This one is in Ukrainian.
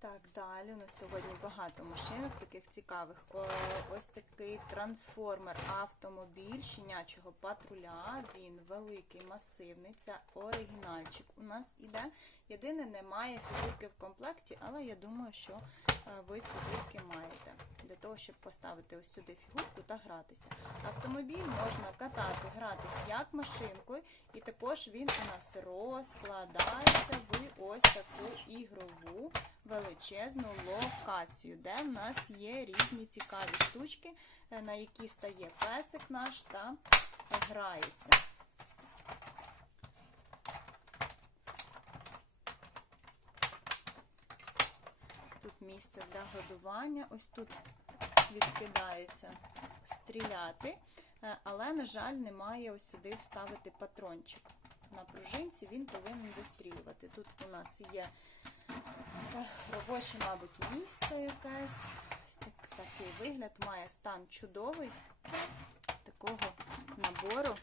Так, далі у нас сьогодні багато машинок, таких цікавих. Ось такий трансформер, автомобіль щенячого патруля. Він великий, масивний. Це оригінальчик. У нас іде. Єдине, немає фігурки в комплекті, але я думаю, що е, ви фігурки маєте для того, щоб поставити ось сюди фігурку та гратися. Автомобіль можна катати, гратись як машинкою, і також він у нас розкладається в ось таку ігрову величезну локацію, де в нас є різні цікаві штучки, е, на які стає песик наш та грається. Тут місце для годування. Ось тут відкидається стріляти, Е, але, на жаль, немає ось сюди вставити патрончик. На пружинці він повинен вистрілювати. Тут у нас є робоче, мабуть, місце якесь. Так, такий вигляд. Має стан чудовий. Такого набору